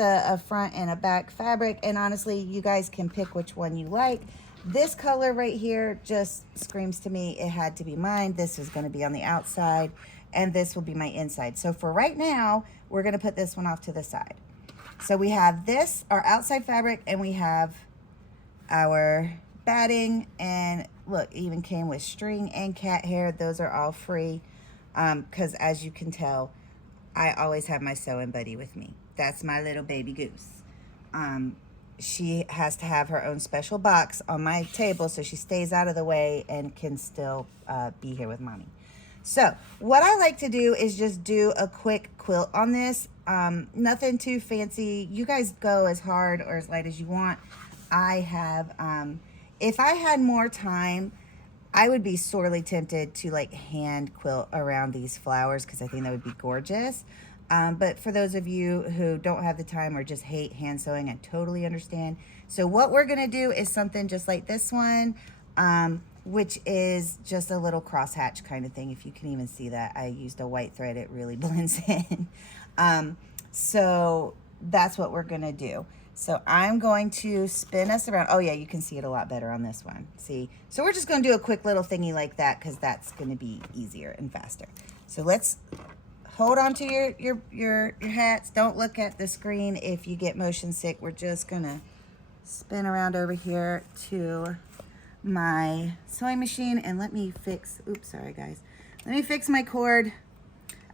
A front and a back fabric, and honestly you guys can pick which one you like. This color right here just screams to me it had to be mine. This is going to be on the outside and this will be my inside. So for right now we're going to put this one off to the side. So we have this, our outside fabric, and we have our batting, and look, it even came with string and cat hair. Those are all free because as you can tell, I always have my sewing buddy with me. That's my little baby goose. She has to have her own special box on my table so she stays out of the way and can still be here with mommy. So what I like to do is just do a quick quilt on this. Nothing too fancy. You guys go as hard or as light as you want. I have, if I had more time, I would be sorely tempted to like hand quilt around these flowers because I think that would be gorgeous. But for those of you who don't have the time or just hate hand sewing, I totally understand. So what we're gonna do is something just like this one, which is just a little crosshatch kind of thing. If you can even see that, I used a white thread, it really blends in. So that's what we're gonna do. So I'm going to spin us around. Oh yeah, you can see it a lot better on this one. See? So we're just gonna do a quick little thingy like that because that's gonna be easier and faster. So let's hold on to your hats. Don't look at the screen if you get motion sick. We're just gonna spin around over here to my sewing machine and let me fix, oops, sorry guys. Let me fix my cord.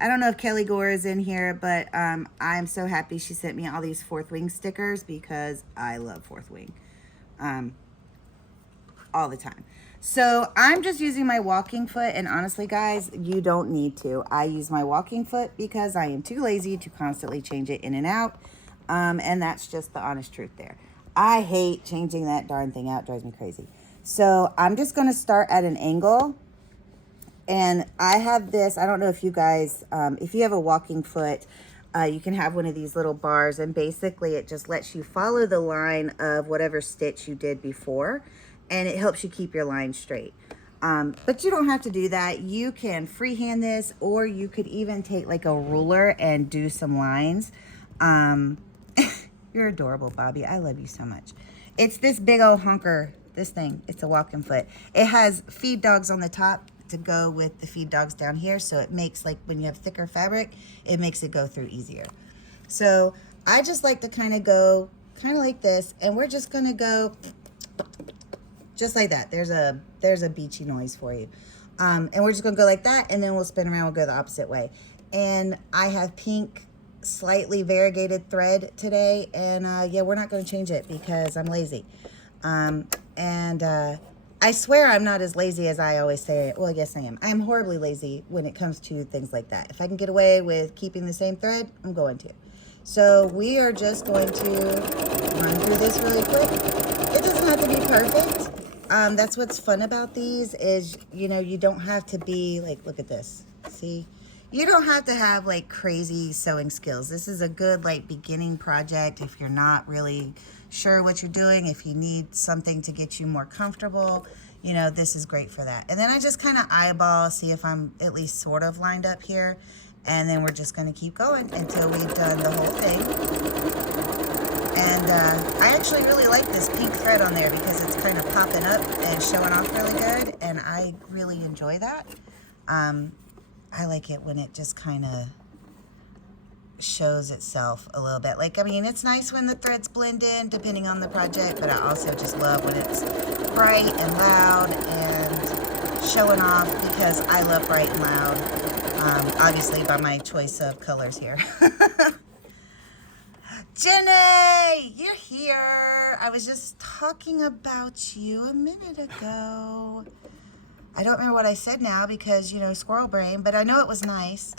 I don't know if Kelly Gore is in here, but I'm so happy she sent me all these Fourth Wing stickers because I love Fourth Wing all the time. So I'm just using my walking foot, and honestly guys, you don't need to. I use my walking foot because I am too lazy to constantly change it in and out, and that's just the honest truth there. I hate changing that darn thing out, it drives me crazy. So I'm just gonna start at an angle, and I have this, I don't know if you guys, if you have a walking foot, you can have one of these little bars, and basically it just lets you follow the line of whatever stitch you did before, and it helps you keep your line straight. But you don't have to do that. You can freehand this, or you could even take like a ruler and do some lines. You're adorable, Bobby. I love you so much. It's this big old hunker, this thing. It's a walking foot. It has feed dogs on the top to go with the feed dogs down here. So it makes, like when you have thicker fabric, it makes it go through easier. So I just like to kind of go kind of like this, and we're just gonna go just like that. There's a beachy noise for you. And we're just gonna go like that, and then we'll spin around, we'll go the opposite way. And I have pink, slightly variegated thread today, and yeah, we're not gonna change it because I'm lazy. I swear I'm not as lazy as I always say. Well, yes, I am. I am horribly lazy when it comes to things like that. If I can get away with keeping the same thread, I'm going to. So we are just going to run through this really quick. It doesn't have to be perfect. That's what's fun about these is, you know, you don't have to be like, look at this. See? You don't have to have like crazy sewing skills. This is a good like beginning project if you're not really sure what you're doing, if you need something to get you more comfortable, you know, this is great for that. And then I just kind of eyeball, see if I'm at least sort of lined up here. And then we're just going to keep going until we've done the whole thing. And I actually really like this pink thread on there because it's kind of popping up and showing off really good. And I really enjoy that. I like it when it just kind of shows itself a little bit. Like, I mean, it's nice when the threads blend in depending on the project, but I also just love when it's bright and loud and showing off because I love bright and loud, obviously by my choice of colors here. Jenny, you're here. I was just talking about you a minute ago. I don't remember what I said now because, you know, squirrel brain, but I know it was nice.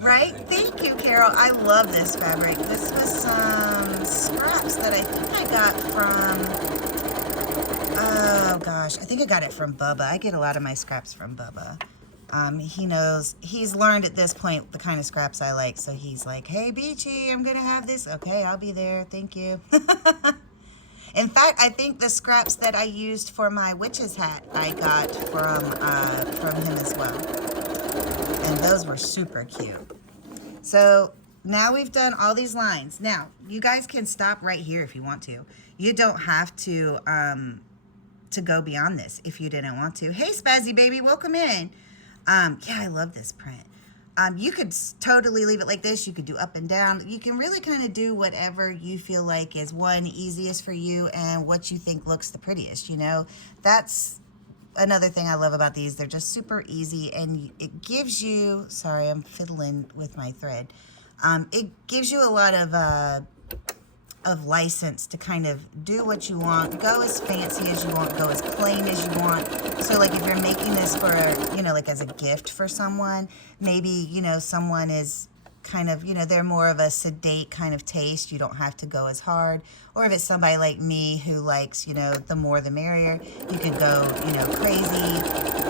Right? Thank you, Carol. I love this fabric. This was some scraps that I think I got from, oh gosh, I think I got it from Bubba. I get a lot of my scraps from Bubba. He knows, he's learned at this point the kind of scraps I like. So he's like, hey, Beachy, I'm going to have this. Okay, I'll be there. Thank you. In fact, I think the scraps that I used for my witch's hat, I got from him as well. And those were super cute. So now we've done all these lines. Now, you guys can stop right here if you want to. You don't have to go beyond this if you didn't want to. Hey, Spazzy Baby, welcome in. Yeah, I love this print. You could totally leave it like this. You could do up and down. You can really kind of do whatever you feel like is one, easiest for you and what you think looks the prettiest, you know. That's another thing I love about these. They're just super easy, and it gives you, sorry, I'm fiddling with my thread. It gives you a lot of license to kind of do what you want, go as fancy as you want, go as plain as you want. So like if you're making this for, you know, like as a gift for someone, maybe, you know, someone is kind of, you know, they're more of a sedate kind of taste. You don't have to go as hard. Or if it's somebody like me who likes, you know, the more the merrier, you could go, you know, crazy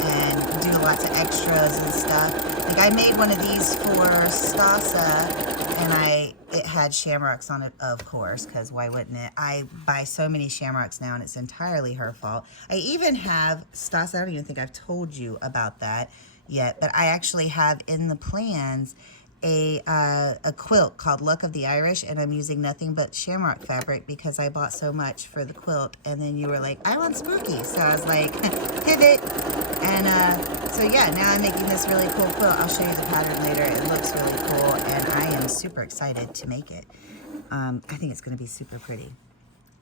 and do lots of extras and stuff. Like I made one of these for Stasa, and it had shamrocks on it, of course, because why wouldn't it? I buy so many shamrocks now, and it's entirely her fault. I even have, Stasa, I don't even think I've told you about that yet, but I actually have in the plans a quilt called Luck of the Irish, and I'm using nothing but shamrock fabric because I bought so much for the quilt. And then you were like, I want spooky, so I was like, pivot. And so yeah, now I'm making this really cool quilt. I'll show you the pattern later. It looks really cool, and I am super excited to make it. I think it's going to be super pretty,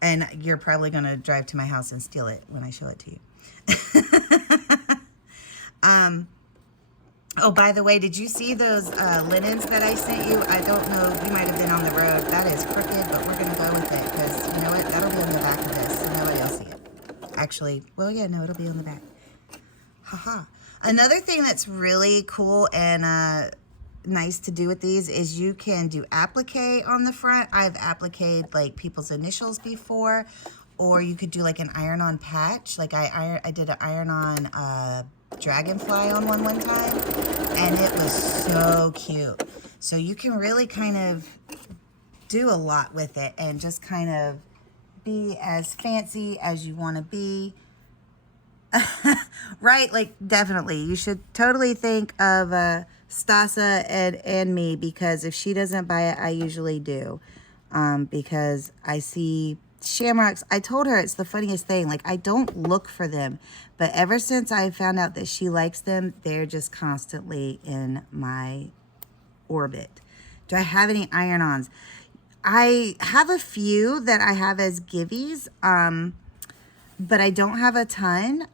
and you're probably going to drive to my house and steal it when I show it to you. Oh, by the way, did you see those linens that I sent you? I don't know, you might have been on the road. That is crooked, but we're going to go with it because, you know what, that'll be on the back of this, so nobody will see it. Actually, well, yeah, no, it'll be on the back. Haha. Another thing that's really cool and nice to do with these is you can do applique on the front. I've appliqued like people's initials before, or you could do like an iron-on patch. Like I did an iron-on dragonfly on one time, and it was so cute. So you can really kind of do a lot with it and just kind of be as fancy as you want to be. Right? Like definitely you should totally think of Stasa and me, because if she doesn't buy it, I usually do, because I see shamrocks. I told her it's the funniest thing. Like I don't look for them, but ever since I found out that she likes them, they're just constantly in my orbit. Do I have any iron-ons? I have a few that I have as giveies, but I don't have a ton.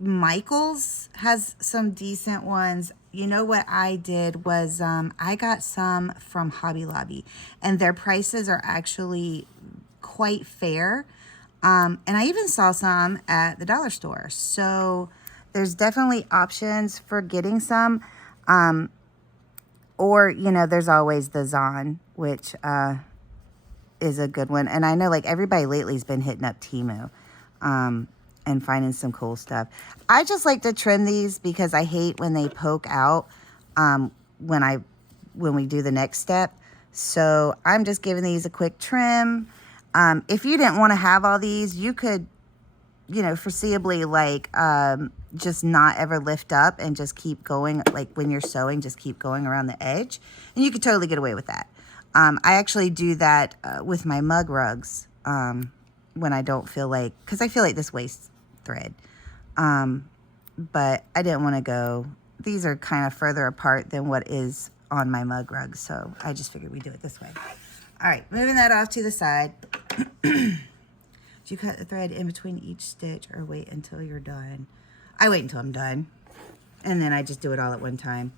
Michael's has some decent ones. You know what I did was I got some from Hobby Lobby, and their prices are actually quite fair. And I even saw some at the dollar store. So there's definitely options for getting some. Or, you know, there's always the Zon, which is a good one. And I know like everybody lately has been hitting up Temu and finding some cool stuff. I just like to trim these because I hate when they poke out when we do the next step. So I'm just giving these a quick trim. If you didn't want to have all these, you could, you know, foreseeably like just not ever lift up and just keep going. Like when you're sewing, just keep going around the edge, and you could totally get away with that. I actually do that with my mug rugs when I don't feel like, because I feel like this wastes thread. But I didn't want to go. These are kind of further apart than what is on my mug rug, so I just figured we'd do it this way. All right, moving that off to the side. Do you cut the thread in between each stitch or wait until you're done? I wait until I'm done, and then I just do it all at one time.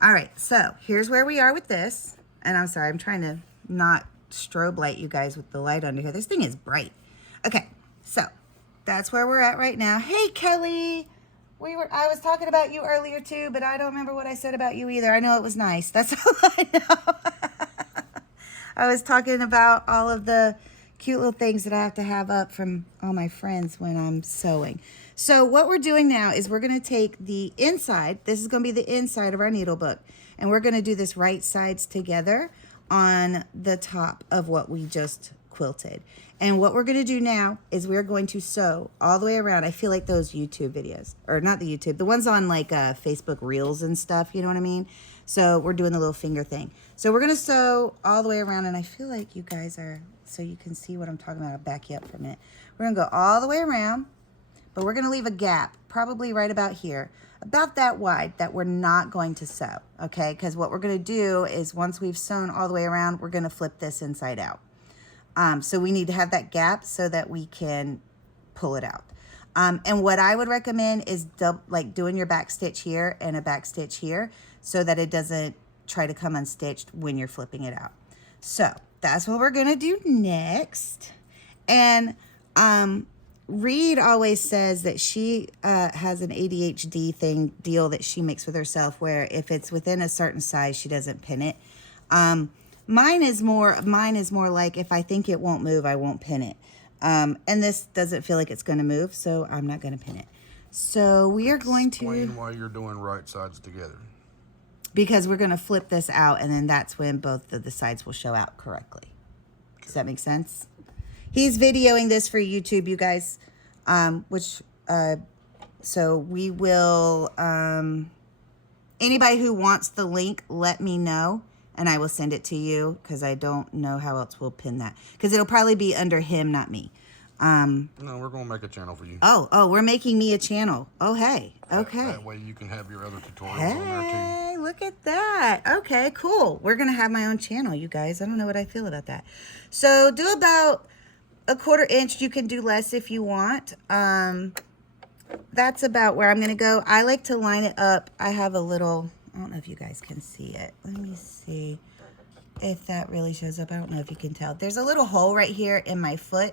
All right, so here's where we are with this. And I'm sorry, I'm trying to not strobe light you guys with the light under here. This thing is bright. Okay, so that's where we're at right now. Hey, Kelly. I was talking about you earlier too, but I don't remember what I said about you either. I know it was nice. That's all I know. I was talking about all of the cute little things that I have to have up from all my friends when I'm sewing. So what we're doing now is we're going to take the inside. This is going to be the inside of our needle book. And we're going to do this right sides together on the top of what we just quilted. And what we're going to do now is we're going to sew all the way around. I feel like those YouTube videos, or not the YouTube, the ones on like Facebook Reels and stuff, you know what I mean? So we're doing the little finger thing. So we're going to sew all the way around, and I feel like you guys are, so you can see what I'm talking about. I'll back you up for a minute. We're going to go all the way around, but we're going to leave a gap, probably right about here, about that wide, that we're not going to sew, okay? Because what we're going to do is once we've sewn all the way around, we're going to flip this inside out. So we need to have that gap so that we can pull it out. And what I would recommend is like doing your back stitch here and a back stitch here so that it doesn't try to come unstitched when you're flipping it out. So that's what we're gonna do next. And Reed always says that she has an ADHD deal that she makes with herself, where if it's within a certain size, she doesn't pin it. Mine is more like, if I think it won't move, I won't pin it. And this doesn't feel like it's going to move, so I'm not going to pin it. So we are going to... Explain why you're doing right sides together. Because we're going to flip this out, and then that's when both of the sides will show out correctly. Okay. Does that make sense? He's videoing this for YouTube, you guys, so we will... anybody who wants the link, let me know. And I will send it to you, because I don't know how else we'll pin that. Because it'll probably be under him, not me. No, we're going to make a channel for you. Oh, we're making me a channel. Oh, hey. Okay. That way you can have your other tutorials on there, too. Hey, look at that. Okay, cool. We're going to have my own channel, you guys. I don't know what I feel about that. So do about a 1/4 inch. You can do less if you want. That's about where I'm going to go. I like to line it up. I have a little... I don't know if you guys can see it. Let me see if that really shows up. I don't know if you can tell. There's a little hole right here in my foot,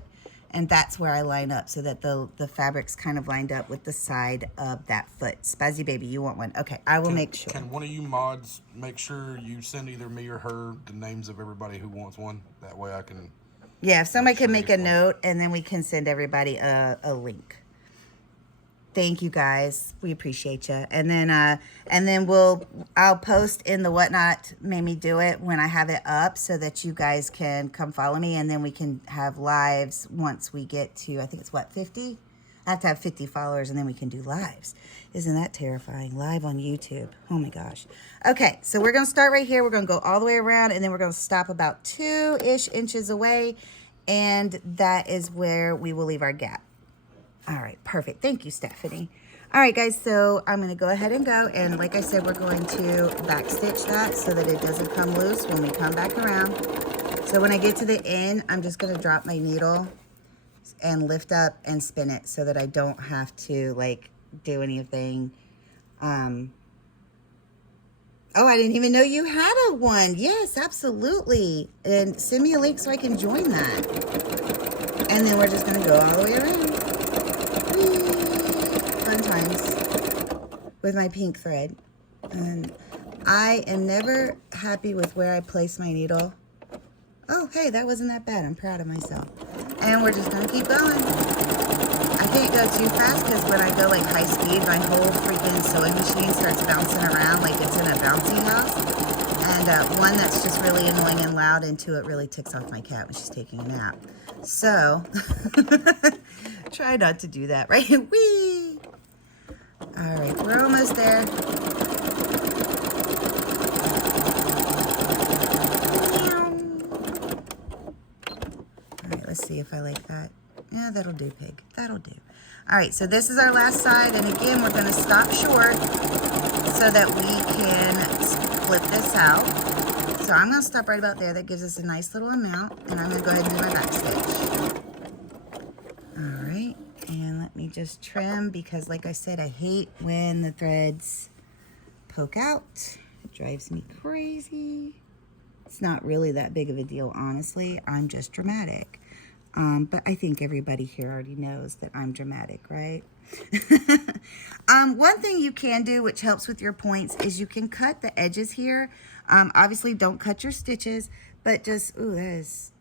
and that's where I line up so that the fabric's kind of lined up with the side of that foot. Spazzy baby, you want one? Okay, I will make sure. Can one of you mods make sure you send either me or her the names of everybody who wants one? That way I can... Yeah, if somebody can make a note, and then we can send everybody a link. Thank you guys. We appreciate you. And then I'll post in the Whatnot Made Me Do It when I have it up so that you guys can come follow me, and then we can have lives once we get to, I think it's what, 50? I have to have 50 followers and then we can do lives. Isn't that terrifying? Live on YouTube. Oh my gosh. Okay, so we're going to start right here. We're going to go all the way around, and then we're going to stop about 2-ish inches away, and that is where we will leave our gap. All right, perfect. Thank you, Stephanie. All right, guys, so I'm going to go ahead and go. And like I said, we're going to back stitch that so that it doesn't come loose when we come back around. So when I get to the end, I'm just going to drop my needle and lift up and spin it so that I don't have to, like, do anything. Oh, I didn't even know you had a one. Yes, absolutely. And send me a link so I can join that. And then we're just going to go all the way around. Fun times with my pink thread. And I am never happy with where I place my needle. Oh, hey, that wasn't that bad. I'm proud of myself. And we're just going to keep going. I can't go too fast because when I go like high speed, my whole freaking sewing machine starts bouncing around like it's in a bouncy house. And one that's just really annoying and loud, and two, it really ticks off my cat when she's taking a nap. So, try not to do that, right? Whee! All right, we're almost there. All right, let's see if I like that. Yeah, that'll do, pig. That'll do. All right, so this is our last side, and again, we're going to stop short so that we can split this out. So I'm going to stop right about there. That gives us a nice little amount, and I'm going to go ahead and do my back stitch. All right, and let me just trim, because like I said, I hate when the threads poke out. It drives me crazy. It's not really that big of a deal, honestly. I'm just dramatic. But I think everybody here already knows that I'm dramatic, right? One thing you can do, which helps with your points, is you can cut the edges here. Obviously, don't cut your stitches, but just, ooh, that is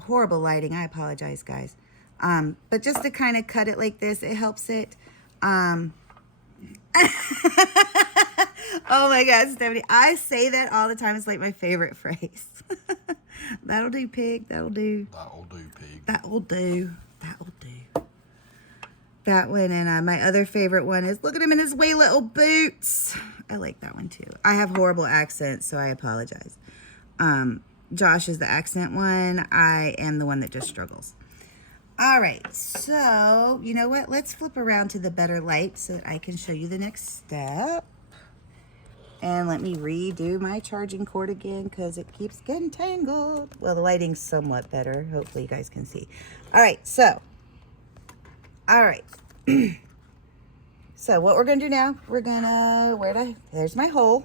horrible lighting. I apologize, guys. But just to kind of cut it like this, it helps it. Oh my God, Stephanie, I say that all the time. It's like my favorite phrase. That'll do, pig. That'll do. That'll do, pig. That'll do. That'll do. That one, and my other favorite one is, look at him in his wee little boots. I like that one too. I have horrible accents, so I apologize. Josh is the accent one. I am the one that just struggles. All right, so you know what? Let's flip around to the better light so that I can show you the next step. And let me redo my charging cord again because it keeps getting tangled. Well, the lighting's somewhat better. Hopefully you guys can see. All right, so. All right. So what we're going to do now, we're going to, there's my hole.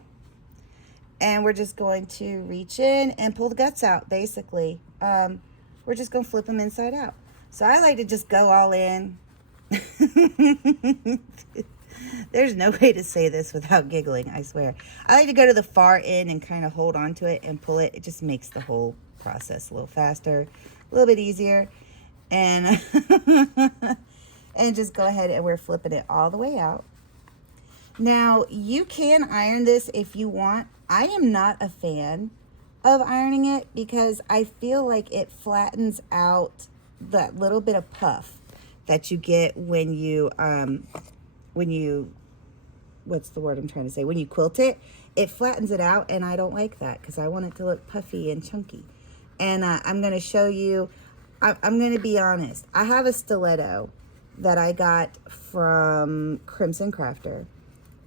And we're just going to reach in and pull the guts out, basically. We're just going to flip them inside out. So I like to just go all in. There's no way to say this without giggling, I swear. I like to go to the far end and kind of hold on to it and pull it. It just makes the whole process a little faster, a little bit easier. And, and just go ahead and we're flipping it all the way out. Now, you can iron this if you want. I am not a fan of ironing it because I feel like it flattens out that little bit of puff that you get when you what's the word I'm trying to say? When you quilt it, it flattens it out, and I don't like that because I want it to look puffy and chunky. And I'm going to show you, I'm going to be honest. I have a stiletto that I got from Crimson Crafter,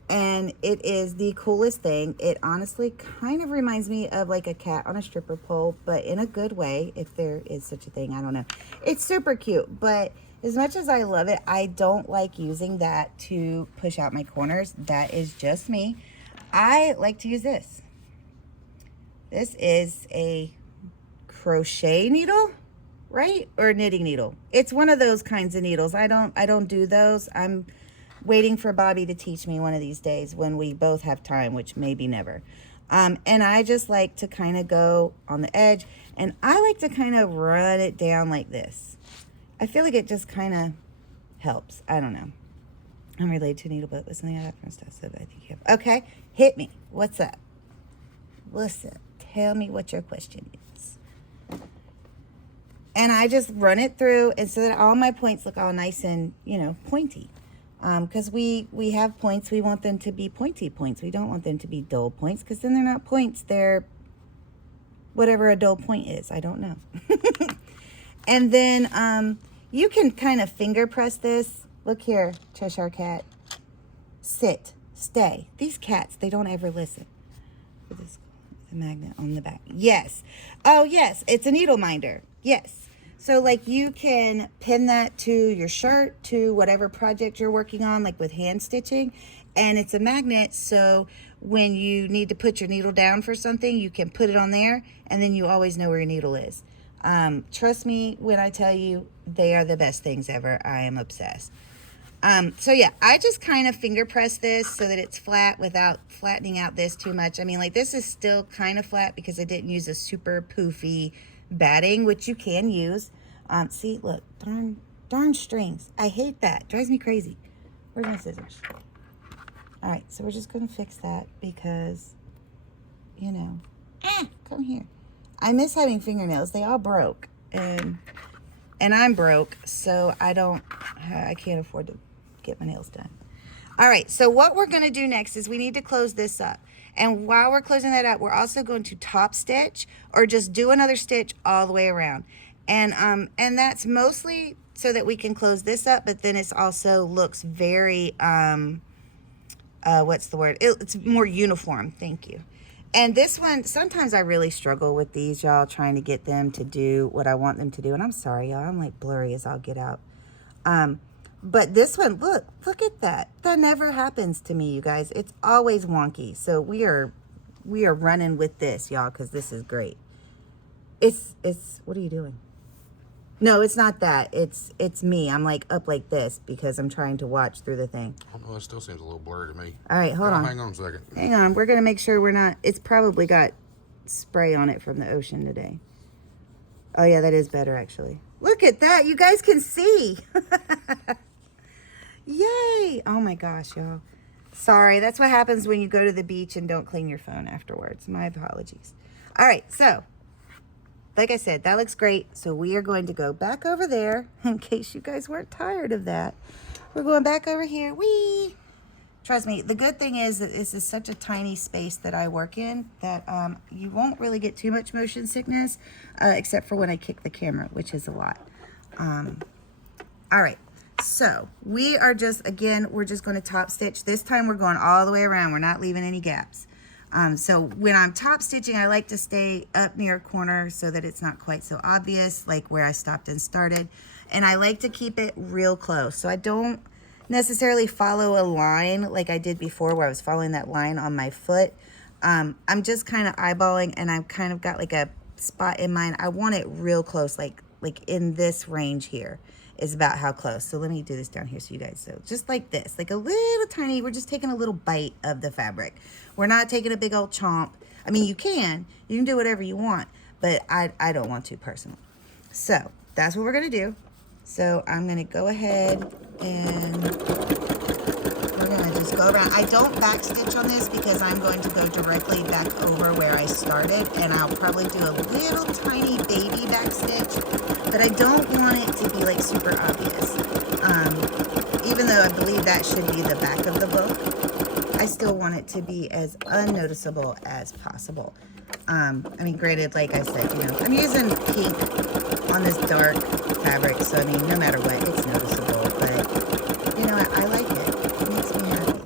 and it is the coolest thing. It honestly kind of reminds me of like a cat on a stripper pole, but in a good way, if there is such a thing. I don't know. It's super cute, but as much as I love it, I don't like using that to push out my corners. That is just me. I like to use this. This is a crochet needle, right? Or a knitting needle. It's one of those kinds of needles. I don't do those. I'm waiting for Bobby to teach me one of these days when we both have time, which maybe never. And I just like to kind of go on the edge, and I like to kind of run it down like this. I feel like it just kind of helps. I don't know. I'm related to Needlebook. That's something I have from stuff, so I think you have. Okay, hit me. What's up? Listen, tell me what your question is. And I just run it through, and so that all my points look all nice and, you know, pointy. Because we have points, we want them to be pointy points. We don't want them to be dull points, because then they're not points. They're whatever a dull point is. I don't know. And then you can kind of finger press this. Look here, Cheshire Cat. Sit, stay. These cats, they don't ever listen. With this, the magnet on the back. Yes. Oh, yes, it's a needle minder. Yes. So, like, you can pin that to your shirt, to whatever project you're working on, like with hand stitching. And it's a magnet, so when you need to put your needle down for something, you can put it on there, and then you always know where your needle is. Trust me when I tell you, they are the best things ever. I am obsessed. So yeah, I just kind of finger press this so that it's flat without flattening out this too much. I mean, like, this is still kind of flat because I didn't use a super poofy batting, which you can use. See, look, darn strings. I hate that. Drives me crazy. Where's my scissors? All right, so we're just going to fix that because, you know, come here. I miss having fingernails. They all broke, and I'm broke, so I can't afford to get my nails done. All right, so what we're going to do next is we need to close this up. And while we're closing that up, we're also going to top stitch or just do another stitch all the way around. And that's mostly so that we can close this up, but then it's also looks very, what's the word? It's more uniform. Thank you. And this one, sometimes I really struggle with these, y'all, trying to get them to do what I want them to do. And I'm sorry, y'all, I'm like blurry as I'll get out. But this one, look at that. That never happens to me, you guys. It's always wonky. So we are running with this, y'all, because this is great. It's, what are you doing? No, it's not that. It's me. I'm like up like this because I'm trying to watch through the thing. I don't know, it still seems a little blurry to me. All right, hold on. Hang on a second. Hang on. We're going to make sure we're not, it's probably got spray on it from the ocean today. Oh, yeah, that is better, actually. Look at that. You guys can see. Yay. Oh, my gosh, y'all. Sorry. That's what happens when you go to the beach and don't clean your phone afterwards. My apologies. All right, so like I said, that looks great. So we are going to go back over there in case you guys weren't tired of that. We're going back over here. Whee! trust me, the good thing is that this is such a tiny space that I work in that you won't really get too much motion sickness, except for when I kick the camera, which is a lot. All right, so we are just, again, we're just going to top stitch. This time we're going all the way around. We're not leaving any gaps. So when I'm top stitching, I like to stay up near a corner so that it's not quite so obvious, like where I stopped and started. And I like to keep it real close. So I don't necessarily follow a line like I did before where I was following that line on my foot. I'm just kind of eyeballing, and I've kind of got like a spot in mind. I want it real close, like in this range here is about how close. So let me do this down here so you guys, so just like this, like a little tiny, we're just taking a little bite of the fabric. We're not taking a big old chomp. I mean, you can do whatever you want, but I don't want to personally. So that's what we're gonna do. So I'm gonna go ahead and we're gonna just go around. I don't backstitch on this because I'm going to go directly back over where I started, and I'll probably do a little tiny baby backstitch, but I don't want it to be like super obvious. Even though I believe that should be the back of the book, I still want it to be as unnoticeable as possible. I mean, granted, like I said, I'm using pink on this dark fabric, so I mean, no matter what, it's noticeable, but I like it. It makes me happy.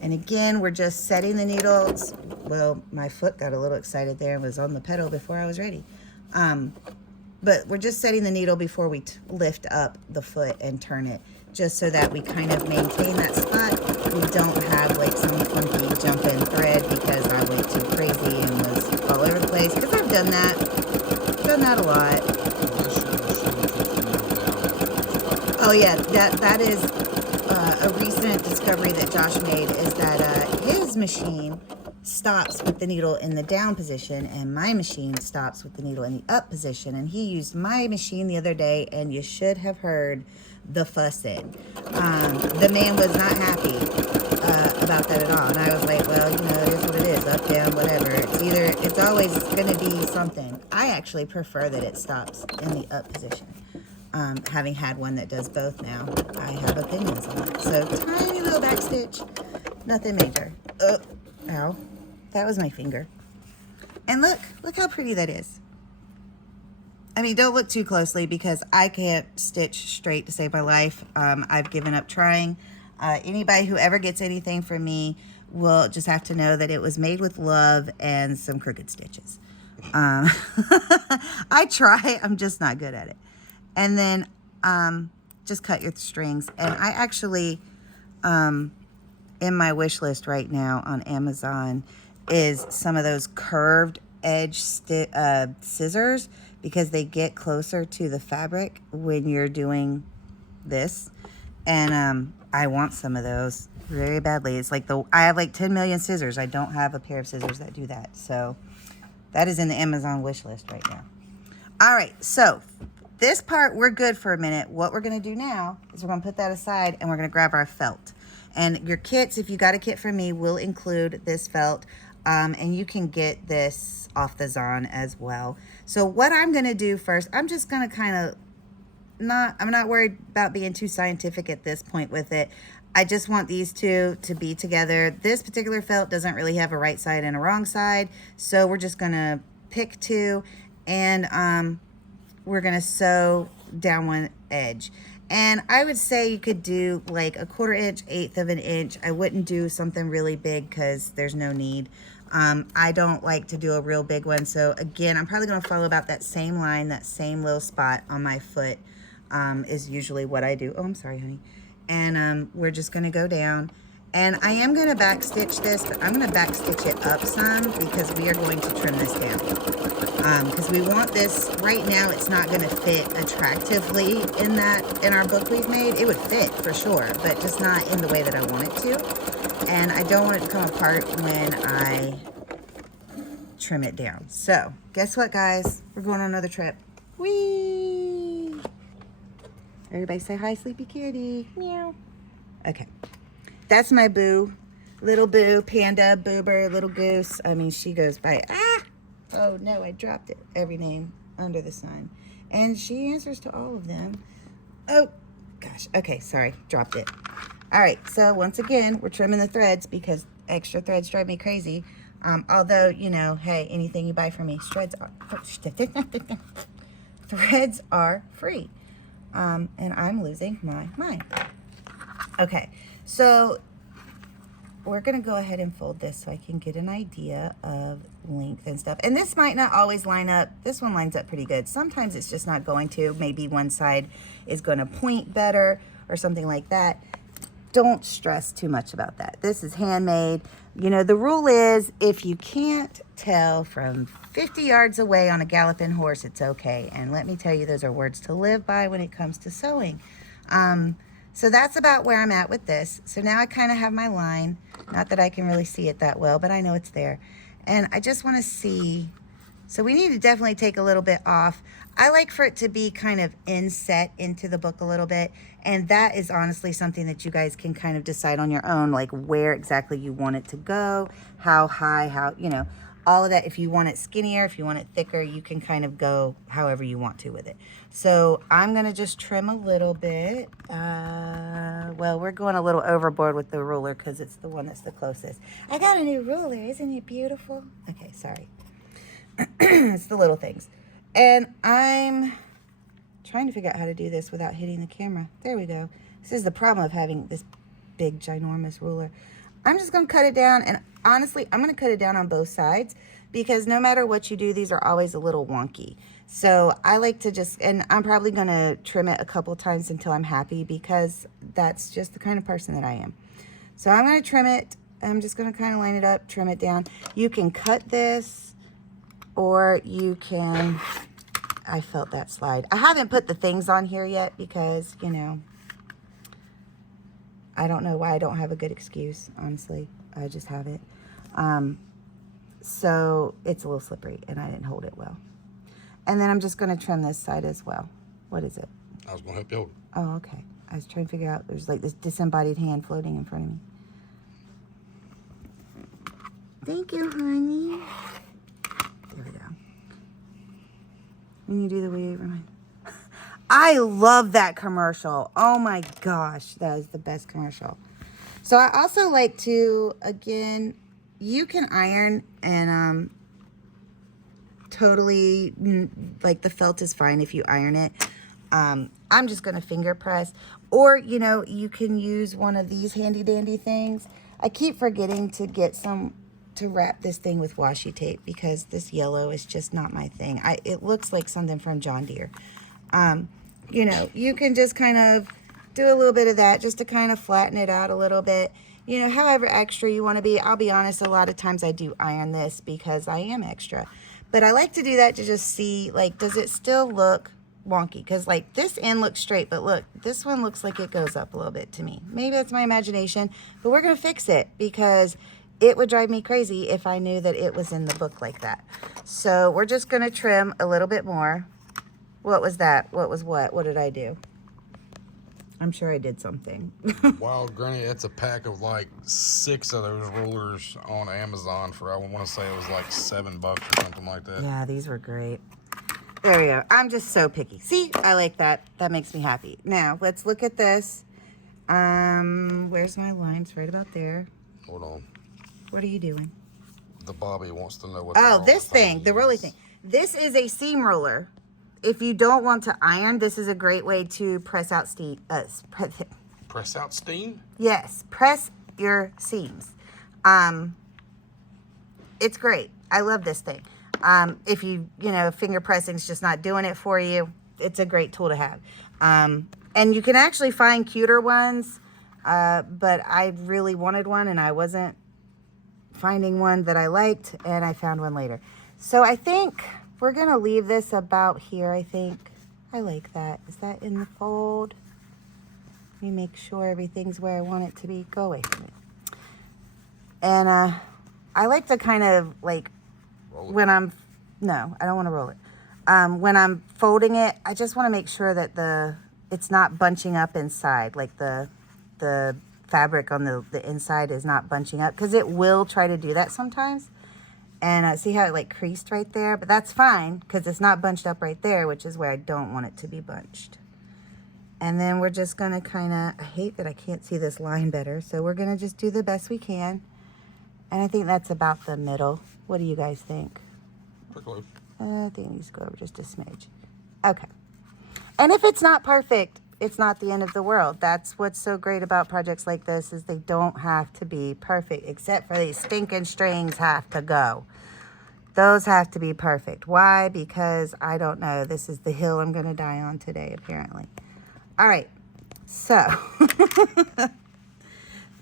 And again, we're just setting the needles. Well, my foot got a little excited there and was on the pedal before I was ready. But we're just setting the needle before we lift up the foot and turn it, just so that we kind of maintain that spot. We don't have like some funky jumping thread because I went too crazy and was all over the place, because I've done that. Done that a lot. Oh yeah, that is a recent discovery that Josh made, is that his machine stops with the needle in the down position and my machine stops with the needle in the up position. And he used my machine the other day, and you should have heard the fussing. The man was not happy about that at all. And I was like, well, it is what it is, up, down, whatever. It's always going to be something. I actually prefer that it stops in the up position. Having had one that does both now, I have opinions on that. So tiny little back stitch, nothing major. Ow, that was my finger. And look how pretty that is. I mean, don't look too closely because I can't stitch straight to save my life. I've given up trying. Anybody who ever gets anything from me will just have to know that it was made with love and some crooked stitches. I try, I'm just not good at it. And then just cut your strings. And I actually, in my wish list right now on Amazon is some of those curved edge scissors, because they get closer to the fabric when you're doing this. And I want some of those very badly. It's like I have like 10 million scissors. I don't have a pair of scissors that do that. So that is in the Amazon wish list right now. All right, so this part we're good for a minute. What we're gonna do now is we're gonna put that aside and we're gonna grab our felt. And your kits, if you got a kit from me, will include this felt. And you can get this off the Zon as well. So what I'm gonna do first, I'm just gonna kind of I'm not worried about being too scientific at this point with it. I just want these two to be together. This particular felt doesn't really have a right side and a wrong side. So we're just gonna pick two, and we're gonna sew down one edge. And I would say you could do like a 1/4 inch, 1/8 of an inch. I wouldn't do something really big because there's no need. I don't like to do a real big one. So again, I'm probably gonna follow about that same line, that same little spot on my foot is usually what I do. Oh, I'm sorry, honey. And we're just gonna go down. And I am gonna back stitch this, but I'm gonna back stitch it up some because we are going to trim this down. Because we want this, right now it's not gonna fit attractively in our book we've made. It would fit for sure, but just not in the way that I want it to. And I don't want it to come apart when I trim it down. So guess what, guys? We're going on another trip. Whee! Everybody say hi, sleepy kitty. Meow. Okay. That's my boo. Little boo, panda, boober, little goose. I mean, she goes by, oh no, I dropped it. Every name under the sun. And she answers to all of them. Oh, gosh. Okay, sorry. Dropped it. All right, so once again, we're trimming the threads because extra threads drive me crazy. Although, you know, hey, anything you buy from me, threads are free. And I'm losing my mind. Okay, so we're gonna go ahead and fold this so I can get an idea of length and stuff. And this might not always line up. This one lines up pretty good. Sometimes it's just not going to. Maybe one side is gonna point better or something like that. Don't stress too much about that. This is handmade. You know, the rule is if you can't tell from 50 yards away on a galloping horse, it's okay. And let me tell you, those are words to live by when it comes to sewing. So that's about where I'm at with this. So now I kind of have my line. Not that I can really see it that well, but I know it's there. And I just want to see. So we need to definitely take a little bit off. I like for it to be kind of inset into the book a little bit. And that is honestly something that you guys can kind of decide on your own, like where exactly you want it to go, how high, how, you know, all of that. If you want it skinnier, if you want it thicker, you can kind of go however you want to with it. So I'm going to just trim a little bit. Well, we're going a little overboard with the ruler because it's the one that's the closest. I got a new ruler. Isn't it beautiful? Okay, sorry. It's the little things. And I'm trying to figure out how to do this without hitting the camera. There we go. This is the problem of having this big, ginormous ruler. I'm just going to cut it down. And honestly, I'm going to cut it down on both sides because no matter what you do, these are always a little wonky. So I like to just, and I'm probably going to trim it a couple times until I'm happy because that's just the kind of person that I am. So I'm going to trim it. I'm just going to kind of line it up, trim it down. You can cut this. Or you can, I felt that slide. I haven't put the things on here yet because, you know, I don't know why I don't have a good excuse, honestly. I just have it. So it's a little slippery and I didn't hold it well. And then I'm just going to trim this side as well. What is it? I was going to help you hold it. Oh, okay. I was trying to figure out, there's like this disembodied hand floating in front of me. Thank you, honey. There we go. When you do the weave, I love that commercial. Oh my gosh, that is the best commercial. So I also like to, again, you can iron and totally, like the felt is fine if you iron it. I'm just going to finger press. Or, you know, you can use one of these handy dandy things. I keep forgetting to get some to wrap this thing with washi tape because this yellow is just not my thing. It looks like something from John Deere. You know, you can just kind of do a little bit of that just to kind of flatten it out a little bit. You know, however extra you want to be. I'll be honest, a lot of times I do iron this because I am extra. But I like to do that to just see, like, does it still look wonky? Because, like, this end looks straight, but look, this one looks like it goes up a little bit to me. Maybe that's my imagination, but we're going to fix it because it would drive me crazy if I knew that it was in the book like that. So we're just going to trim a little bit more. What was that? What was what? What did I do? I'm sure I did something. Wow, Granny, it's a pack of like 6 of those rulers on Amazon for, I want to say it was like $7 or something like that. Yeah, these were great. There we go. I'm just so picky. See, I like that. That makes me happy. Now, let's look at this. Where's my lines? Right about there. Hold on. What are you doing? The Bobby wants to know what. Oh, this thing, the rolly thing. This is a seam roller. If you don't want to iron, this is a great way to press out steam. Press out steam? Yes, press your seams. It's great. I love this thing. If you know, finger pressing's just not doing it for you, it's a great tool to have. And you can actually find cuter ones, but I really wanted one and I wasn't finding one that I liked, and I found one later. So I think we're going to leave this about here, I think. I like that. Is that in the fold? Let me make sure everything's where I want it to be. Go away from it. And I like to kind of like, when I'm, no, I don't want to roll it. When I'm folding it, I just want to make sure that it's not bunching up inside, like the fabric on the inside is not bunching up, because it will try to do that sometimes. And see how it like creased right there? But that's fine because it's not bunched up right there, which is where I don't want it to be bunched. And then we're just gonna kinda, I hate that I can't see this line better, so we're gonna just do the best we can. And I think that's about the middle. What do you guys think? Pretty close. I think it needs to go over just a smidge. Okay. And if it's not perfect, it's not the end of the world. That's what's so great about projects like this, is they don't have to be perfect, except for these stinking strings have to go. Those have to be perfect. Why? Because I don't know. This is the hill I'm going to die on today, apparently. All right. So,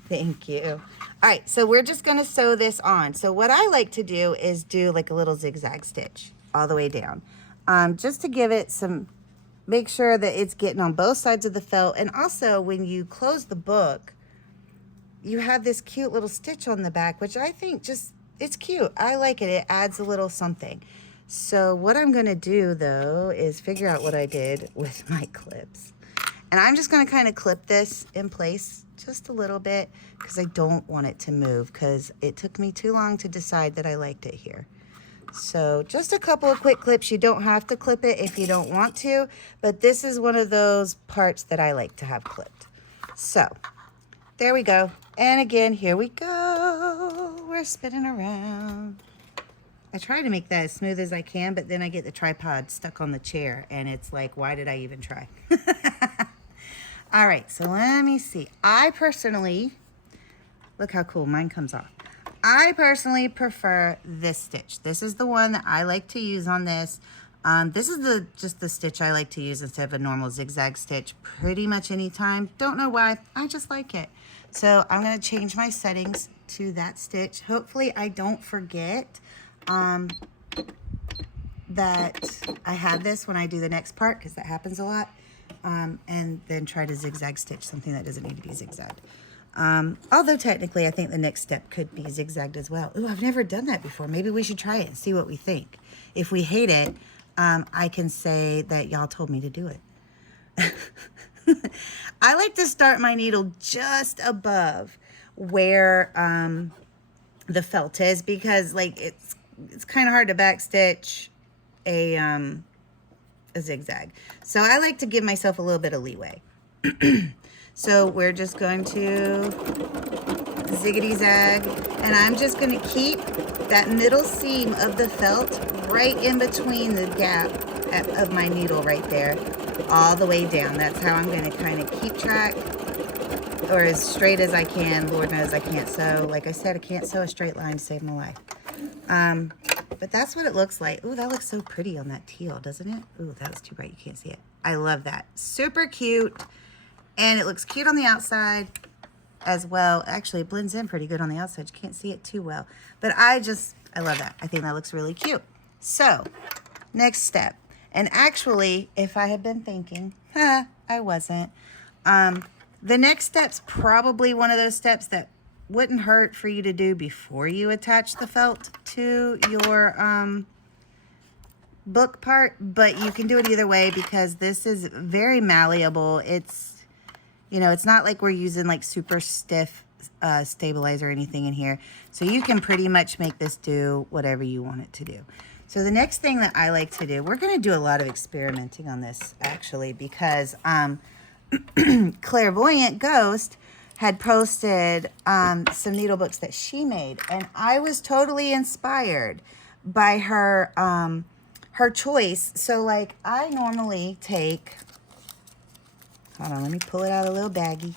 thank you. All right. So we're just going to sew this on. So what I like to do is do like a little zigzag stitch all the way down. Just to give it some, make sure that it's getting on both sides of the felt. And also when you close the book, you have this cute little stitch on the back, which I think just, it's cute. I like it. It adds a little something. So what I'm going to do though is figure out what I did with my clips. And I'm just going to kind of clip this in place just a little bit because I don't want it to move because it took me too long to decide that I liked it here. So just a couple of quick clips. You don't have to clip it if you don't want to, but this is one of those parts that I like to have clipped. So there we go. And again, here we go. We're spinning around. I try to make that as smooth as I can, but then I get the tripod stuck on the chair and it's like, why did I even try? All right, so let me see. I personally, look how cool mine comes off. I personally prefer this stitch. This is the one that I like to use on this. This is just the stitch I like to use instead of a normal zigzag stitch pretty much anytime. Don't know why, I just like it. So I'm gonna change my settings to that stitch. Hopefully I don't forget that I have this when I do the next part, because that happens a lot. And then try to zigzag stitch something that doesn't need to be zigzagged. Although technically I think the next step could be zigzagged as well. Ooh, I've never done that before. Maybe we should try it and see what we think. If we hate it, I can say that y'all told me to do it. I like to start my needle just above where the felt is, because like it's kind of hard to backstitch a zigzag. So I like to give myself a little bit of leeway. So we're just going to ziggity zag, and I'm just going to keep that middle seam of the felt right in between the gap of my needle right there, all the way down. That's how I'm going to kind of keep track, or as straight as I can. Lord knows I can't sew. Like I said, I can't sew a straight line to save my life. But that's what it looks like. Ooh, that looks so pretty on that teal, doesn't it? Ooh, that was too bright. You can't see it. I love that. Super cute. And it looks cute on the outside as well. Actually, it blends in pretty good on the outside. You can't see it too well. But I love that. I think that looks really cute. So, next step. And actually, if I had been thinking, I wasn't. The next step's probably one of those steps that wouldn't hurt for you to do before you attach the felt to your book part, but you can do it either way because this is very malleable. It's, you know, it's not like we're using like super stiff stabilizer or anything in here. So you can pretty much make this do whatever you want it to do. So the next thing that I like to do, we're going to do a lot of experimenting on this actually, because Clairvoyant Ghost had posted some needlebooks that she made, and I was totally inspired by her her choice. So like I normally take, hold on, let me pull it out of a little baggie.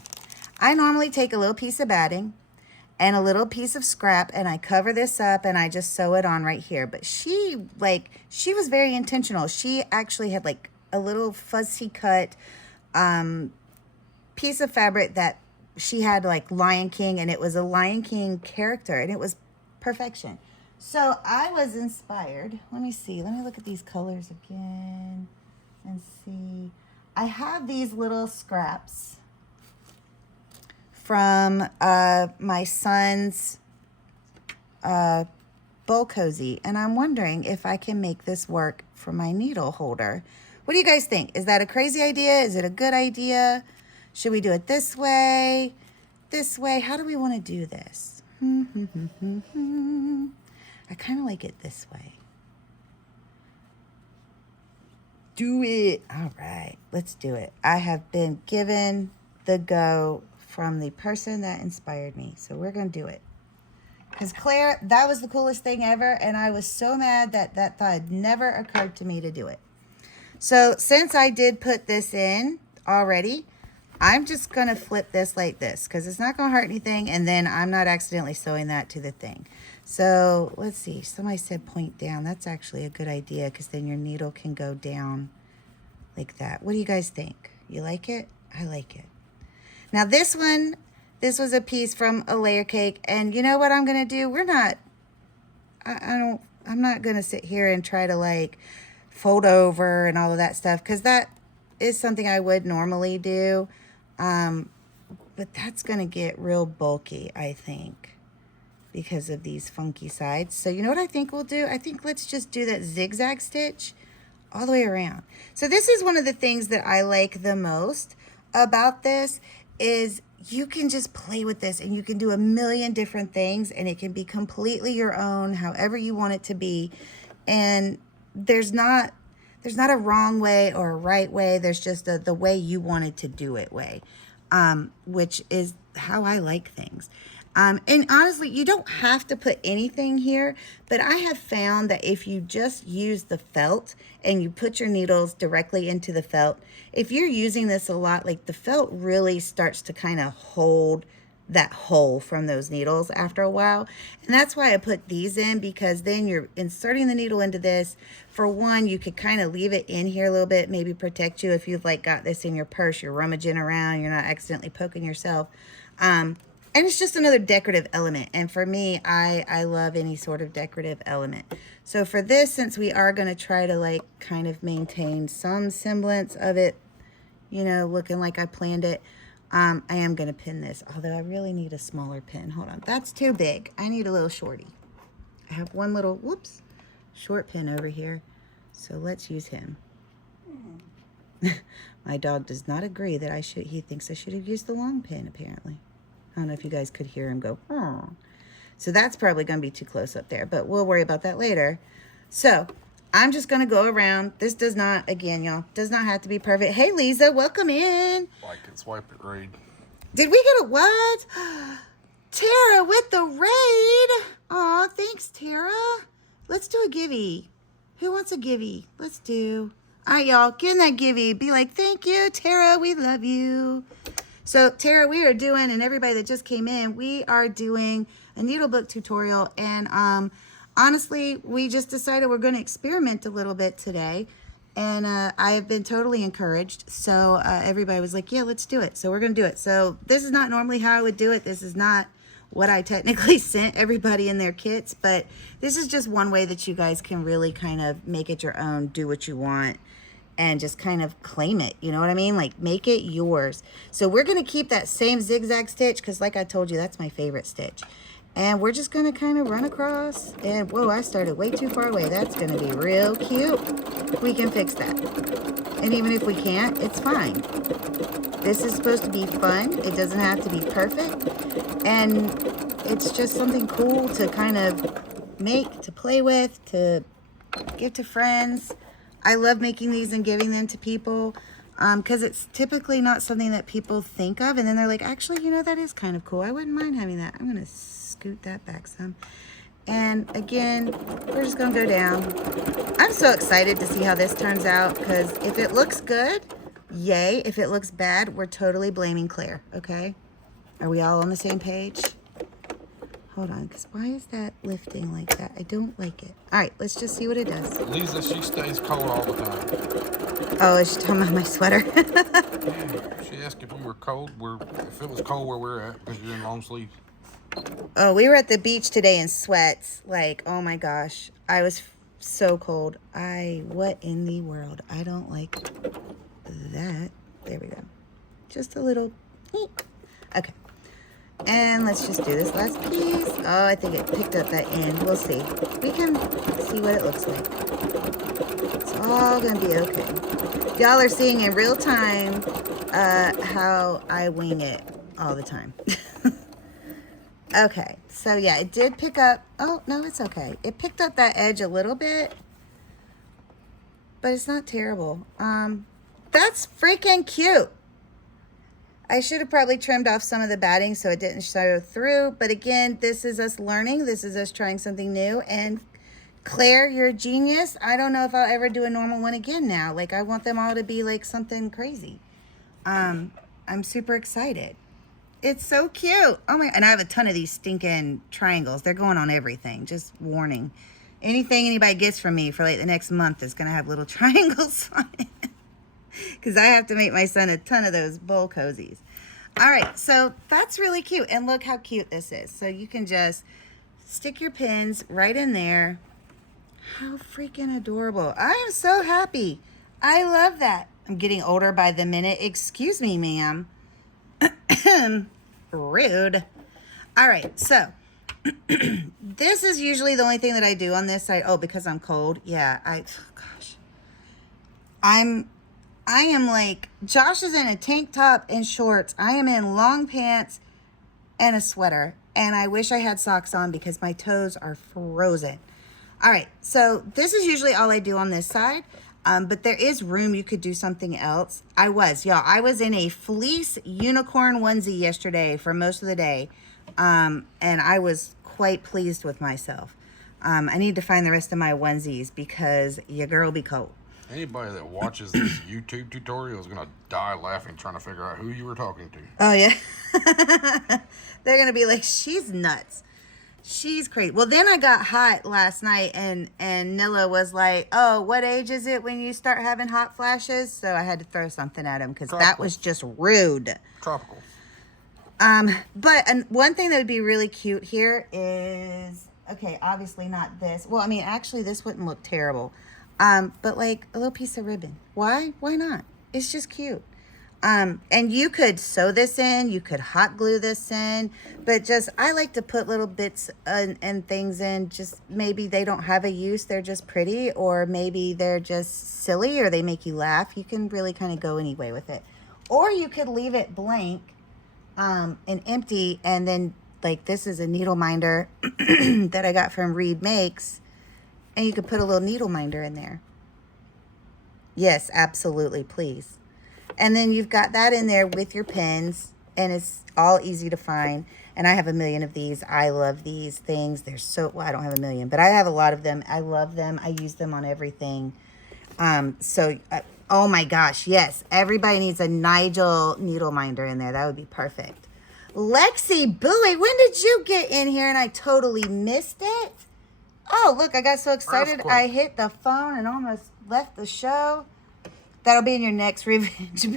I normally take a little piece of batting and a little piece of scrap, and I cover this up and I just sew it on right here. But she was very intentional. She actually had like a little fussy cut piece of fabric that she had like Lion King, and it was a Lion King character, and it was perfection. So I was inspired. Let me see. Let me look at these colors again and see. I have these little scraps from my son's bowl cozy, and I'm wondering if I can make this work for my needle holder. What do you guys think? Is that a crazy idea? Is it a good idea? Should we do it this way? This way? How do we want to do this? I kind of like it this way. do it. All right, let's do it. I have been given the go from the person that inspired me. So we're going to do it. Because Claire, that was the coolest thing ever. And I was so mad that that thought had never occurred to me to do it. So since I did put this in already, I'm just going to flip this like this because it's not going to hurt anything. And then I'm not accidentally sewing that to the thing. So let's see. Somebody said point down. That's actually a good idea because then your needle can go down like that. What do you guys think? You like it? I like it. Now this one, this was a piece from a layer cake. And you know what I'm going to do? I'm not going to sit here and try to like fold over and all of that stuff because that is something I would normally do. But that's going to get real bulky, I think, because of these funky sides. So you know what I think we'll do? I think let's just do that zigzag stitch all the way around. So this is one of the things that I like the most about this is you can just play with this and you can do a million different things and it can be completely your own, however you want it to be. And there's not a wrong way or a right way. There's just the way you wanted to do it way, which is how I like things. And honestly, you don't have to put anything here, but I have found that if you just use the felt and you put your needles directly into the felt, if you're using this a lot, like the felt really starts to kind of hold that hole from those needles after a while. And that's why I put these in, because then you're inserting the needle into this. For one, you could kind of leave it in here a little bit, maybe protect you if you've like got this in your purse, you're rummaging around, you're not accidentally poking yourself. And it's just another decorative element. And for me, I love any sort of decorative element. So for this, since we are going to try to like kind of maintain some semblance of it, you know, looking like I planned it, I am going to pin this. Although I really need a smaller pin. Hold on. That's too big. I need a little shorty. I have one little, whoops, short pin over here. So let's use him. My dog does not agree that he thinks I should have used the long pin, apparently. I don't know if you guys could hear him go, oh. So that's probably going to be too close up there, but we'll worry about that later. So I'm just going to go around. This does not, again, y'all, does not have to be perfect. Hey, Lisa, welcome in. Like it, swipe it, raid. Did we get a what? Tara with the raid. Aw, thanks, Tara. Let's do a givey. Who wants a givey? Let's do. All right, y'all, give that givey. Be like, thank you, Tara. We love you. So Tara, we are doing, and everybody that just came in, we are doing a Needlebook tutorial. And honestly, we just decided we're going to experiment a little bit today. And I have been totally encouraged. So everybody was like, yeah, let's do it. So we're going to do it. So this is not normally how I would do it. This is not what I technically sent everybody in their kits. But this is just one way that you guys can really kind of make it your own, do what you want, and just kind of claim it. You know what I mean? Like, make it yours. So we're going to keep that same zigzag stitch because, like I told you, that's my favorite stitch. And we're just going to kind of run across. And, whoa, I started way too far away. That's going to be real cute. We can fix that. And even if we can't, it's fine. This is supposed to be fun. It doesn't have to be perfect. And it's just something cool to kind of make, to play with, to give to friends. I love making these and giving them to people because it's typically not something that people think of. And then they're like, actually, you know, that is kind of cool. I wouldn't mind having that. I'm going to scoot that back some. And again, we're just going to go down. I'm so excited to see how this turns out because if it looks good, yay. If it looks bad, we're totally blaming Claire, okay? Are we all on the same page? Hold on, because why is that lifting like that? I don't like it. All right, let's just see what it does. Lisa, she stays cold all the time. Oh, is she talking about my sweater? Yeah, she asked if we were cold. If it was cold where we're at, because you're in long sleeves. Oh, we were at the beach today in sweats. Like, oh my gosh. I was so cold. What in the world? I don't like that. There we go. Just a little. Okay. And let's just do this last piece. Oh, I think it picked up that end. We'll see. We can see what it looks like. It's all going to be okay. Y'all are seeing in real time how I wing it all the time. Okay. So, yeah, it did pick up. Oh, no, it's okay. It picked up that edge a little bit. but it's not terrible. That's freaking cute. I should have probably trimmed off some of the batting so it didn't show through. But again, this is us learning. This is us trying something new. And Claire, you're a genius. I don't know if I'll ever do a normal one again now. Like, I want them all to be like something crazy. I'm super excited. It's so cute. Oh my, and I have a ton of these stinking triangles. They're going on everything. Just warning. Anything anybody gets from me for like the next month is going to have little triangles on it. Because I have to make my son a ton of those bowl cozies. All right, so that's really cute. And look how cute this is. So you can just stick your pins right in there. How freaking adorable. I am so happy. I love that. I'm getting older by the minute. Excuse me, ma'am. Rude. All right, so this is usually the only thing that I do on this side. Oh, because I'm cold. Yeah, gosh. I am like, Josh is in a tank top and shorts. I am in long pants and a sweater. And I wish I had socks on because my toes are frozen. All right, so this is usually all I do on this side. But there is room you could do something else. I was in a fleece unicorn onesie yesterday for most of the day. And I was quite pleased with myself. I need to find the rest of my onesies because your girl be cold. Anybody that watches this YouTube tutorial is going to die laughing trying to figure out who you were talking to. Oh, yeah. They're going to be like, she's nuts. She's crazy. Well, then I got hot last night, and Nilla was like, oh, what age is it when you start having hot flashes? So I had to throw something at him because that was just rude. Tropical. But one thing that would be really cute here is, okay, obviously not this. Well, I mean, actually, this wouldn't look terrible. But like a little piece of ribbon. Why? Why not? It's just cute. And you could sew this in, you could hot glue this in, but just, I like to put little bits and things in, just maybe they don't have a use, they're just pretty, or maybe they're just silly, or they make you laugh. You can really kind of go any way with it. Or you could leave it blank, and empty, and then, like, this is a needle minder that I got from Reed Makes, and you could put a little needle minder in there. Yes, absolutely, please. And then you've got that in there with your pins, and it's all easy to find. And I have a million of these. I love these things. They're so, well, I don't have a million, but I have a lot of them. I love them. I use them on everything. Oh my gosh, yes. Everybody needs a Nigel needle minder in there. That would be perfect. Lexi Bowie, when did you get in here and I totally missed it? Oh, look, I got so excited. I hit the phone and almost left the show. That'll be in your next revenge.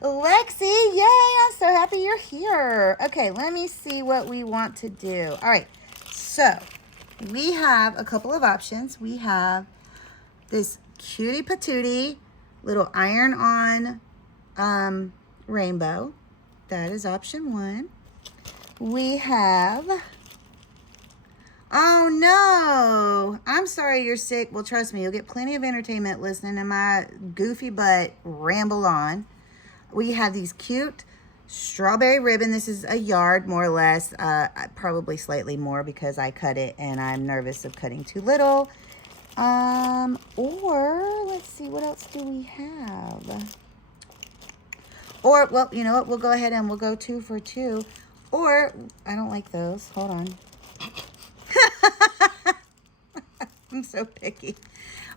Lexi, yay, I'm so happy you're here. Okay, let me see what we want to do. All right, so we have a couple of options. We have this cutie patootie little iron-on rainbow. That is option one. We have... Oh, no. I'm sorry you're sick. Well, trust me, you'll get plenty of entertainment listening to my goofy butt ramble on. We have these cute strawberry ribbon. This is a yard, more or less. Probably slightly more because I cut it and I'm nervous of cutting too little. Or, let's see, what else do we have? Or, well, you know what? We'll go ahead and we'll go 2 for 2. Or, I don't like those. Hold on. I'm so picky.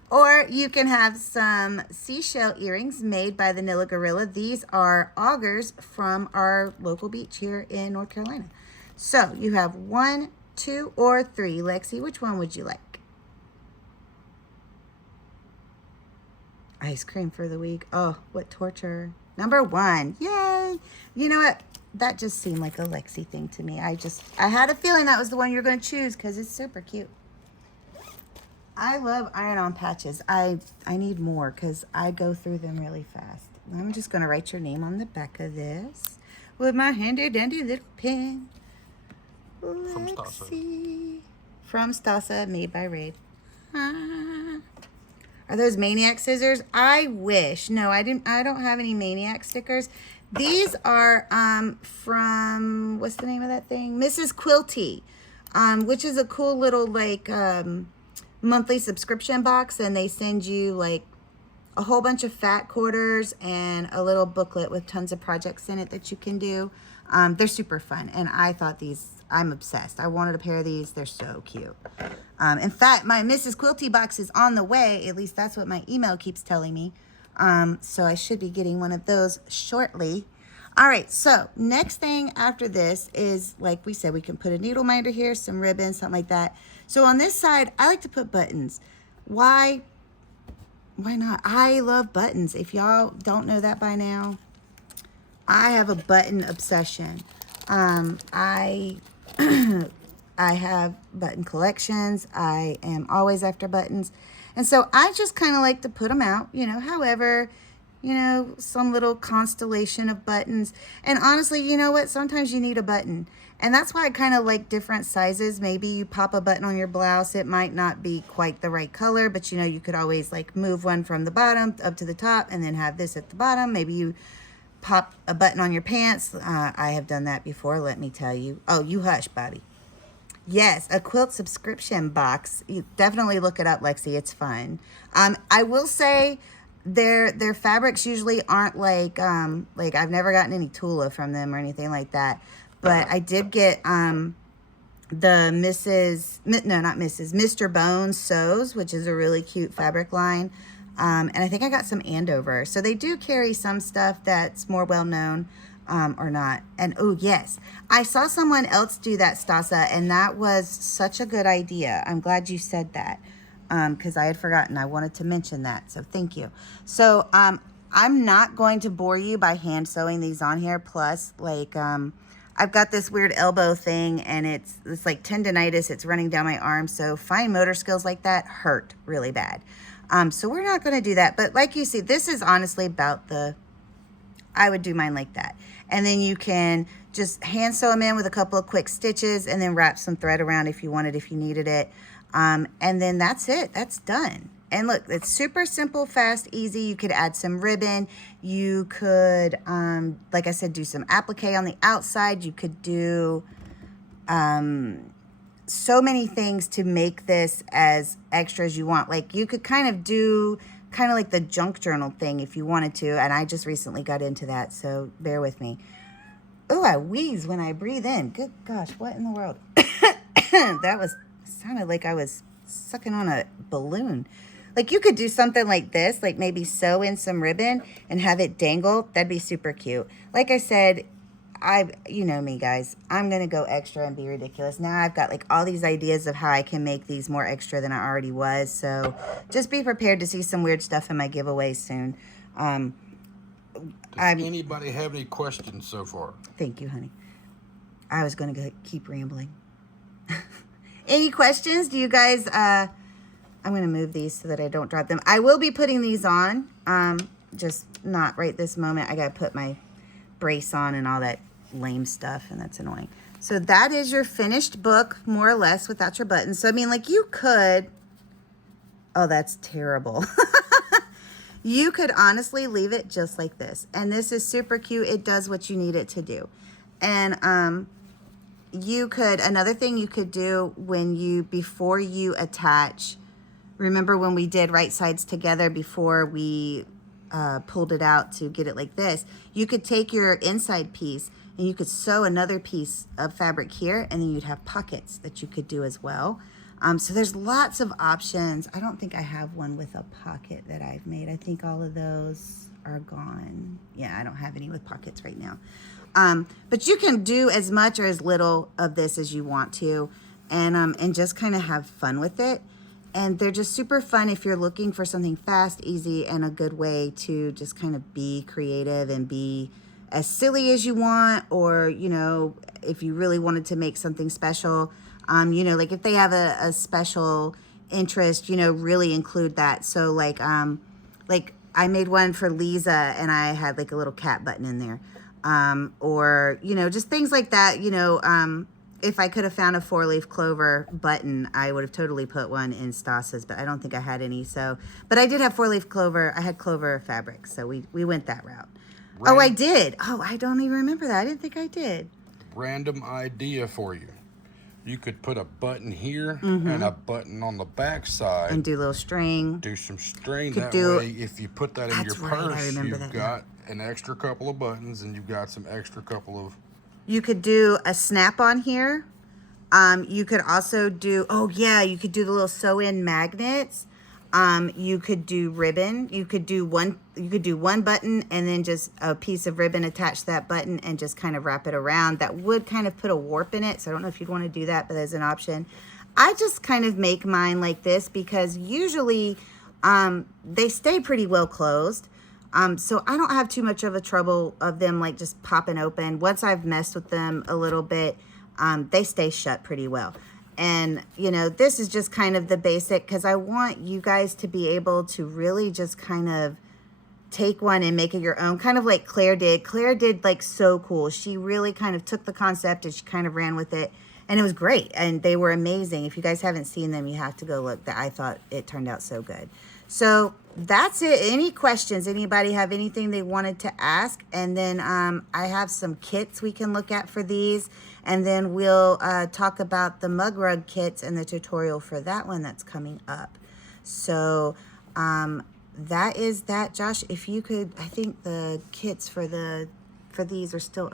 Or you can have some seashell earrings made by the Nilla Gorilla. These are augers from our local beach here in North Carolina. So you have 1, 2, or 3. Lexi, which one would you like? Ice cream for the week. Oh, what torture. Number 1. Yay. You know what? That just seemed like a Lexi thing to me. I had a feeling that was the one you're going to choose because it's super cute. I love iron-on patches. I need more because I go through them really fast. I'm just going to write your name on the back of this with my handy-dandy little pen. Lexi. From Stasa, made by Raid. Are those Maniac scissors? I wish. No, I don't have any Maniac stickers. These are from, what's the name of that thing? Mrs. Quilty, which is a cool little, like, monthly subscription box, and they send you like a whole bunch of fat quarters and a little booklet with tons of projects in it that you can do. They're super fun, and I thought these, I'm obsessed. I wanted a pair of these. They're so cute. In fact, my Mrs. Quilty box is on the way. At least that's what my email keeps telling me. So I should be getting one of those shortly. All right, so next thing after this is, like we said, we can put a needle minder here, some ribbons, something like that. So on this side, I like to put buttons. Why not? I love buttons. If y'all don't know that by now, I have a button obsession. I have button collections. I am always after buttons. And so I just kind of like to put them out, you know, however, you know, some little constellation of buttons. And honestly, you know what? Sometimes you need a button. And that's why I kind of like different sizes. Maybe you pop a button on your blouse. It might not be quite the right color, but you know, you could always like move one from the bottom up to the top and then have this at the bottom. Maybe you pop a button on your pants. I have done that before, let me tell you. Oh, you hush, Bobby. Yes, a quilt subscription box. You definitely look it up, Lexi. It's fun. I will say their fabrics usually aren't like I've never gotten any Tula from them or anything like that. But I did get the Mr. Bones Sews, which is a really cute fabric line. And I think I got some Andover. So they do carry some stuff that's more well-known or not. And oh, yes, I saw someone else do that, Stasa, and that was such a good idea. I'm glad you said that because I had forgotten. I wanted to mention that, so thank you. So I'm not going to bore you by hand sewing these on here. Plus, like, I've got this weird elbow thing, and it's like tendonitis. It's running down my arm, so fine motor skills like that hurt really bad. So we're not going to do that. But like you see, this is honestly about I would do mine like that. And then you can just hand sew them in with a couple of quick stitches and then wrap some thread around if you wanted, if you needed it. And then that's it. That's done. And look, it's super simple, fast, easy. You could add some ribbon. You could, like I said, do some applique on the outside. You could do so many things to make this as extra as you want. Like you could kind of do like the junk journal thing if you wanted to. And I just recently got into that, so bear with me. Oh, I wheeze when I breathe in. Good gosh, what in the world? That sounded like I was sucking on a balloon. Like you could do something like this, like maybe sew in some ribbon and have it dangle. That'd be super cute. Like I said, you know me, guys. I'm going to go extra and be ridiculous. Now I've got like all these ideas of how I can make these more extra than I already was. So just be prepared to see some weird stuff in my giveaways soon. Does anybody have any questions so far? Thank you, honey. I was going to keep rambling. Any questions? Do you guys... I'm going to move these so that I don't drop them. I will be putting these on. Just not right this moment. I got to put my brace on and all that lame stuff, and that's annoying. So that is your finished book, more or less, without your buttons. So, I mean, like, you could... Oh, that's terrible. You could honestly leave it just like this. And this is super cute. It does what you need it to do. And you could... Another thing you could do before you attach... Remember when we did right sides together before we pulled it out to get it like this? You could take your inside piece and you could sew another piece of fabric here, and then you'd have pockets that you could do as well. So there's lots of options. I don't think I have one with a pocket that I've made. I think all of those are gone. Yeah, I don't have any with pockets right now. But you can do as much or as little of this as you want to, and just kind of have fun with it. And they're just super fun if you're looking for something fast, easy, and a good way to just kind of be creative and be as silly as you want. Or, you know, if you really wanted to make something special, you know, like if they have a special interest, you know, really include that. So like I made one for Lisa and I had like a little cat button in there. Or, you know, just things like that, you know, if I could have found a 4-leaf clover button, I would have totally put one in Stasa's, but I don't think I had any. So, but I did have 4-leaf clover. I had clover fabric, so we went that route. Oh, I did. Oh, I don't even remember that. I didn't think I did. Random idea for you. you could put a button here and a button on the back side. And do a little string. Do some string. Could That do- way, if you put that in your That's right, I purse, remember you've that, got an extra couple of buttons and you've got some extra couple of... You could do a snap on here. You could also do, oh yeah, you could do the little sew-in magnets. You could do ribbon. You could do one button and then just a piece of ribbon attached to that button and just kind of wrap it around. That would kind of put a warp in it. So I don't know if you'd want to do that, but there's an option. I just kind of make mine like this because usually they stay pretty well closed. So I don't have too much of a trouble of them like just popping open. Once I've messed with them a little bit, they stay shut pretty well. And, you know, this is just kind of the basic because I want you guys to be able to really just kind of take one and make it your own, kind of like Claire did. Claire did like so cool. She really kind of took the concept and she kind of ran with it. And it was great. And they were amazing. If you guys haven't seen them, you have to go look. I thought it turned out so good. So that's it. Any questions? Anybody have anything they wanted to ask? And then I have some kits we can look at for these. And then we'll talk about the mug rug kits and the tutorial for that one that's coming up. So that is that. Josh, if you could, I think the kits for these are still